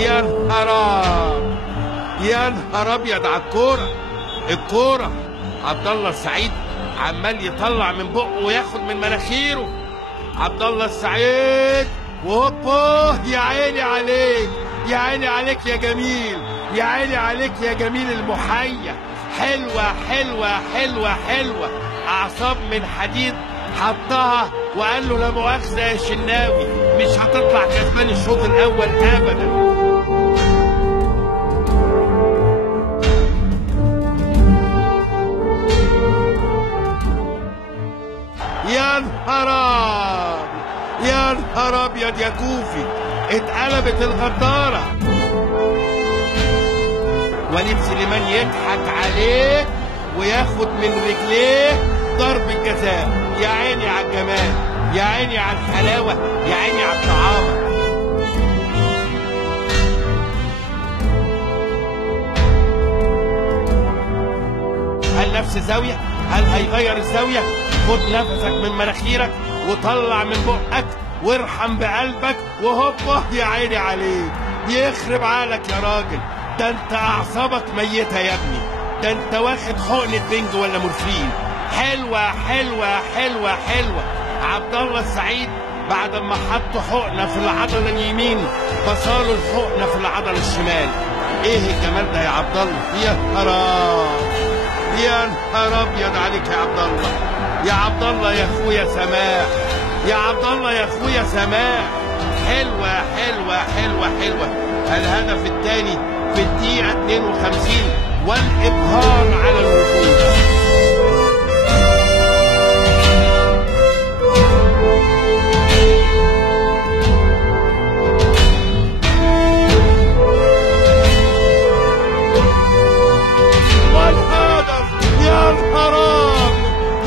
يا نهار، يا نهار ابيض على الكوره. عبد الله السعيد عمال يطلع من بقه وياخد من مناخيره. عبد الله السعيد وهوبا، يا عيني عليك، يا عيني عليك يا جميل، يا عيني عليك يا جميل المحيا. حلوه حلوه حلوه حلوه، اعصاب من حديد حطها وقال له لا مؤاخذه يا شناوي، مش هتطلع كسبان الشوط الاول ابدا. يا نهار ابيض يا كوفي، اتقلبت الغداره. وليد سليمان يضحك عليه وياخد من رجليه ضربة جزاء. يا عيني على الجمال، يا عيني على الحلاوة، يا عيني على الطعامة. هل نفس الزاوية؟ هل هيغير الزاوية؟ خد نفسك من مناخيرك وطلع من بقك وارحم بقلبك وهوبا، يا عيني عليك. يخرب عقلك يا راجل، ده انت اعصابك ميتة يا ابني، ده انت واخد حقنة بنج ولا مورفين. حلوة حلوة حلوة حلوة. عبد الله السعيد بعد ما حط حقنة في العضلة اليمين بصاله الحقنة في العضلة الشمال. ايه الجمال ده يا عبد الله؟ يا حرام، يا نهار ابيض عليك يا عبد الله، يا عبد الله يا اخويا سماح، يا عبد الله يا اخويا سماح. حلوة حلوة حلوة حلوة. الهدف الثاني في الدقيقة 52 والإبهار على الوقوف. والهدف، يا نهار أبيض،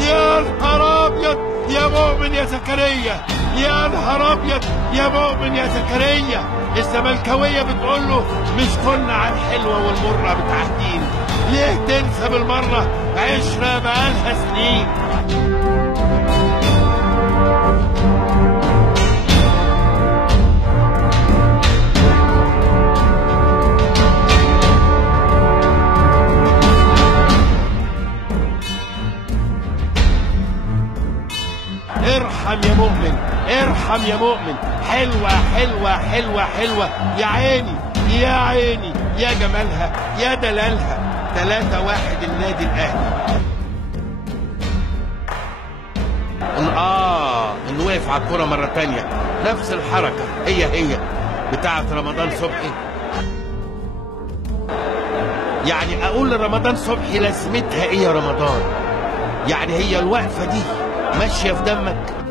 يا نهار أبيض يا مؤمن يا زكريا، يا نهار أبيض يا مؤمن يا زكريا. الزملكاوية بتقول له مش كنا على الحلوة والمرة متعهدين، ليه تنسى بالمرة عشرة بقالها سنين؟ ارحم يا مؤمن، ارحم يا مؤمن. حلوة حلوة حلوة حلوة. يا عيني يا عيني يا جمالها يا دلالها. 3-1 النادي الاهلي. انه وقف على الكرة مرة تانية، نفس الحركة هي بتاعة رمضان صبحي. يعني اقول لرمضان صبحي لازمتها ايه يا رمضان؟ يعني هي الوقفة دي ماشية في دمك؟